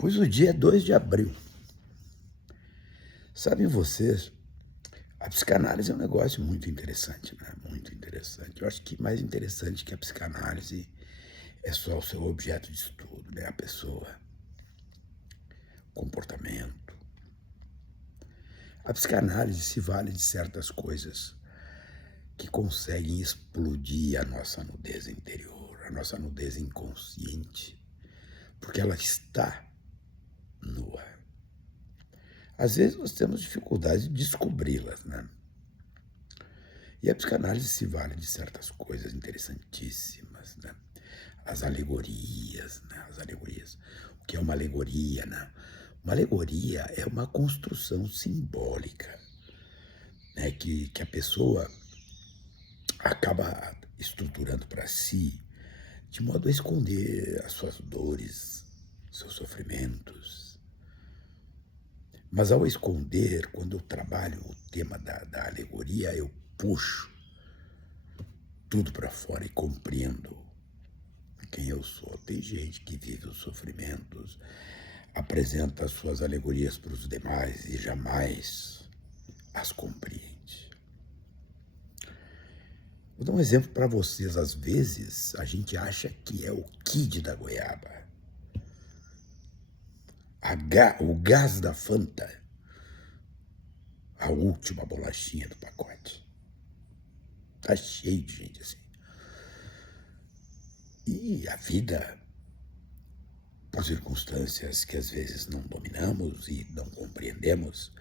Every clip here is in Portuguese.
Pois o dia é 2 de abril. Sabem vocês, a psicanálise é um negócio muito interessante, né? Muito interessante. Eu acho que mais interessante que a psicanálise é só o seu objeto de estudo, né? A pessoa, comportamento. A psicanálise se vale de certas coisas que conseguem explodir a nossa nudez interior, a nossa nudez inconsciente, porque ela está nua. Às vezes nós temos dificuldade de descobri-las, né? E a psicanálise se vale de certas coisas interessantíssimas, né? As alegorias, né? As alegorias. O que é uma alegoria, né? Uma alegoria é uma construção simbólica, né? Que a pessoa acaba estruturando para si de modo a esconder as suas dores, seus sofrimentos. Mas ao esconder, quando eu trabalho o tema da alegoria, eu puxo tudo para fora e compreendo quem eu sou. Tem gente que vive os sofrimentos, apresenta as suas alegorias para os demais e jamais as compreende. Vou dar um exemplo para vocês. Às vezes, a gente acha que é o Kid da goiaba. O gás da Fanta, a última bolachinha do pacote. Tá cheio de gente assim. E a vida, por circunstâncias que às vezes não dominamos e não compreendemos,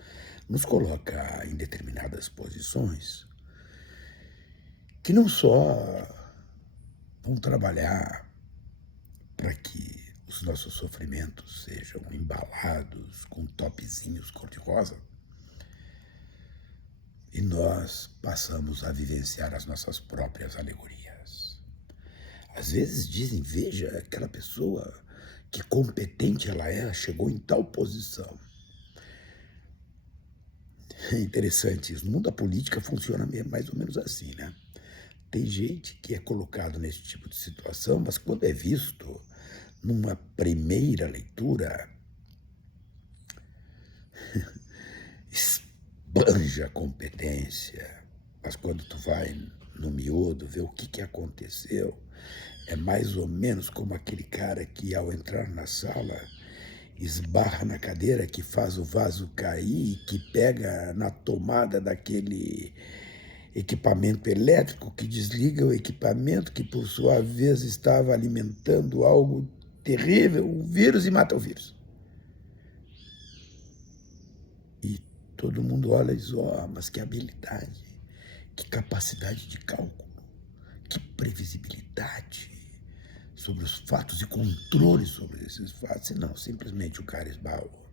nos coloca em determinadas posições que não só vão trabalhar para que os nossos sofrimentos sejam embalados com topzinhos cor-de-rosa e nós passamos a vivenciar as nossas próprias alegorias. Às vezes dizem, veja, aquela pessoa, que competente ela é, chegou em tal posição. É interessante isso. No mundo da política funciona mesmo mais ou menos assim, né? Tem gente que é colocado nesse tipo de situação, mas quando é visto numa primeira leitura, esbanja a competência. Mas quando tu vai no miúdo ver o que aconteceu, é mais ou menos como aquele cara que ao entrar na sala esbarra na cadeira, que faz o vaso cair, que pega na tomada daquele equipamento elétrico, que desliga o equipamento, que por sua vez estava alimentando algo terrível, um vírus, e mata o vírus. E todo mundo olha e diz, mas que habilidade, que capacidade de cálculo, que previsibilidade sobre os fatos e controle sobre esses fatos. E não, simplesmente o cara esbarrou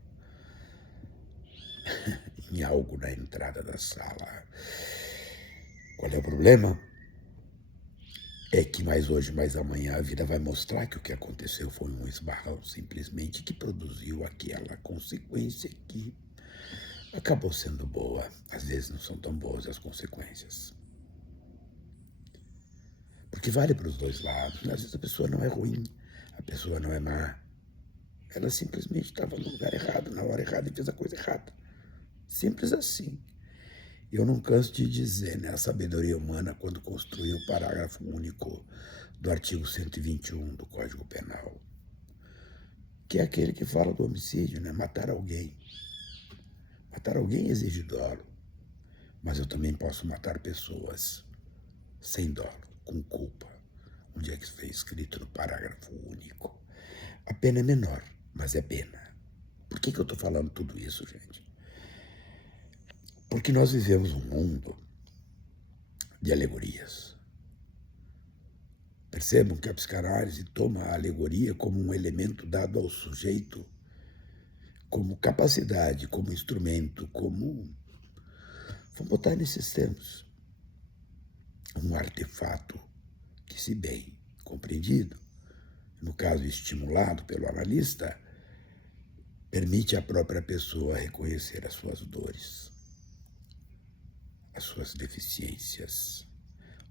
em algo na entrada da sala. Qual é o problema? É que mais hoje, mais amanhã, a vida vai mostrar que o que aconteceu foi um esbarrão simplesmente que produziu aquela consequência que acabou sendo boa. Às vezes não são tão boas as consequências. Porque vale para os dois lados. Às vezes a pessoa não é ruim, a pessoa não é má. Ela simplesmente estava no lugar errado, na hora errada e fez a coisa errada. Simples assim. Eu não canso de dizer, né, a sabedoria humana, quando construiu o parágrafo único do artigo 121 do Código Penal, que é aquele que fala do homicídio, né, matar alguém. Matar alguém exige dolo, mas eu também posso matar pessoas sem dolo, com culpa. Onde é que isso foi escrito no parágrafo único? A pena é menor, mas é pena. Por que eu estou falando tudo isso, gente? Porque nós vivemos um mundo de alegorias. Percebam que a psicanálise toma a alegoria como um elemento dado ao sujeito, como capacidade, como instrumento, como... Vamos botar nesses termos. Um artefato que, se bem compreendido, no caso estimulado pelo analista, permite à própria pessoa reconhecer as suas dores, as suas deficiências,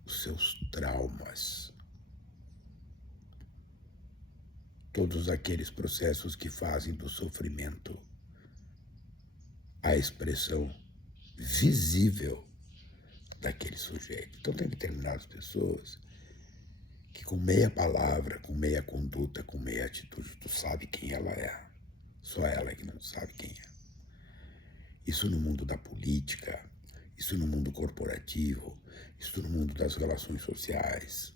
os seus traumas. todos aqueles processos que fazem do sofrimento a expressão visível daquele sujeito. Então tem determinadas pessoas que com meia palavra, com meia conduta, com meia atitude, tu sabe quem ela é. Só ela que não sabe quem é. Isso no mundo da política, isso no mundo corporativo, isso no mundo das relações sociais.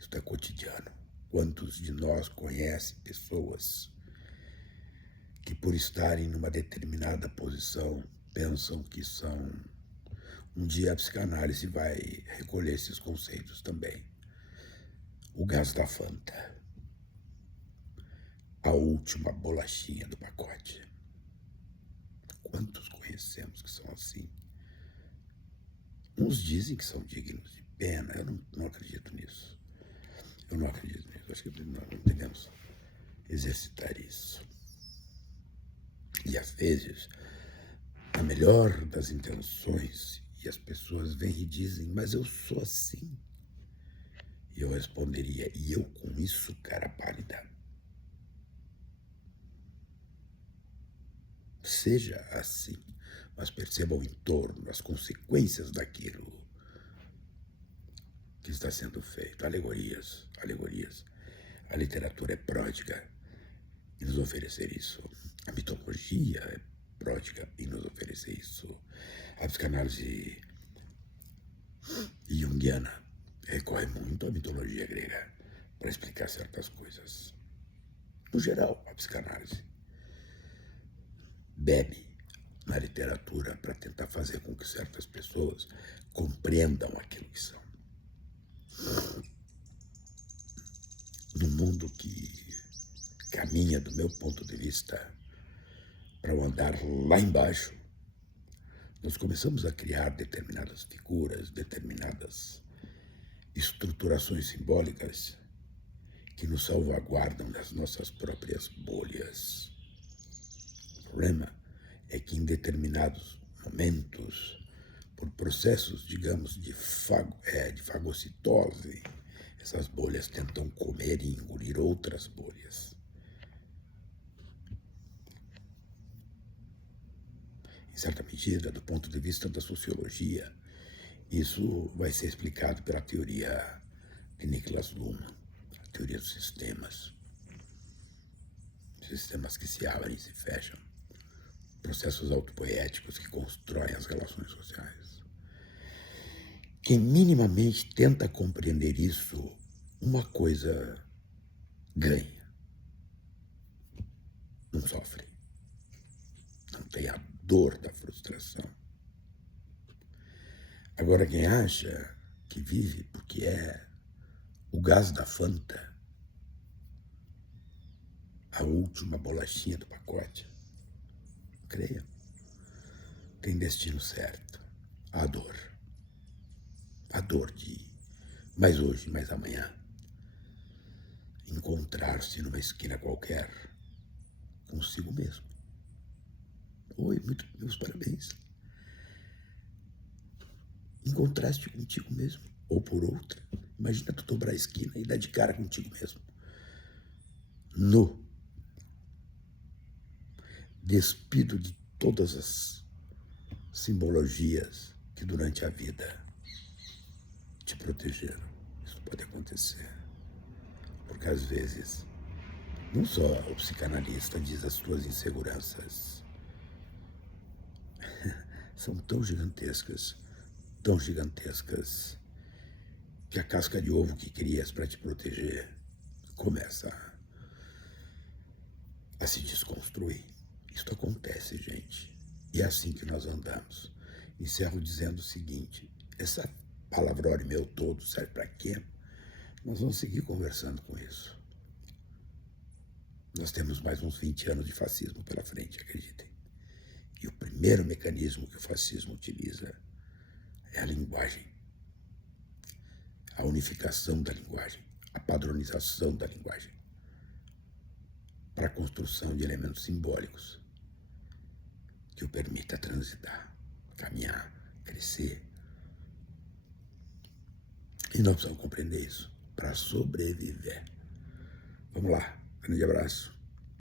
Isso é cotidiano. Quantos de nós conhecem pessoas que por estarem numa determinada posição pensam que são... Um dia a psicanálise vai recolher esses conceitos também. O gás da Fanta. A última bolachinha do pacote. Quantos conhecemos que são assim? Uns dizem que são dignos de pena. Eu não acredito nisso. Eu não acredito nisso. Acho que nós não devemos exercitar isso. E às vezes, a melhor das intenções, e as pessoas vêm e dizem, mas eu sou assim. E eu responderia, e eu com isso, cara pálida? Seja assim, mas perceba o entorno, as consequências daquilo que está sendo feito. Alegorias, alegorias. A literatura é pródiga em nos oferecer isso. A mitologia é pródiga em nos oferecer isso. A psicanálise junguiana recorre muito à mitologia grega para explicar certas coisas. No geral, a psicanálise bebe na literatura para tentar fazer com que certas pessoas compreendam aquilo que são. No mundo que caminha, do meu ponto de vista, para o andar lá embaixo, nós começamos a criar determinadas figuras, determinadas estruturações simbólicas que nos salvaguardam das nossas próprias bolhas. O problema é que em determinados momentos, por processos, digamos, de fagocitose, essas bolhas tentam comer e engolir outras bolhas. Em certa medida, do ponto de vista da sociologia, isso vai ser explicado pela teoria de Niklas Luhmann, a teoria dos sistemas. Sistemas que se abrem e se fecham. Processos autopoéticos que constroem as relações sociais. Quem minimamente tenta compreender isso, uma coisa ganha. Não sofre. Não tem a dor da frustração. Agora, quem acha que vive porque é o gás da Fanta, a última bolachinha do pacote, creia, tem destino certo. A dor. A dor de mais hoje, mais amanhã, encontrar-se numa esquina qualquer consigo mesmo. Oi, meus parabéns. Encontraste contigo mesmo, ou por outra. Imagina tu dobrar a esquina e dar de cara contigo mesmo. Nu. Despido de todas as simbologias que durante a vida te protegeram. Isso pode acontecer. Porque às vezes, não só o psicanalista diz as tuas inseguranças, são tão gigantescas, que a casca de ovo que crias para te proteger começa a se desconstruir. Isso acontece, gente. E é assim que nós andamos. Encerro dizendo o seguinte, essa palavrório meu todo serve para quê? Nós vamos seguir conversando com isso. Nós temos mais uns 20 anos de fascismo pela frente, acreditem. E o primeiro mecanismo que o fascismo utiliza é a linguagem. A unificação da linguagem, a padronização da linguagem, para a construção de elementos simbólicos que o permita transitar, caminhar, crescer. E nós precisamos compreender isso para sobreviver. Vamos lá, Grande abraço.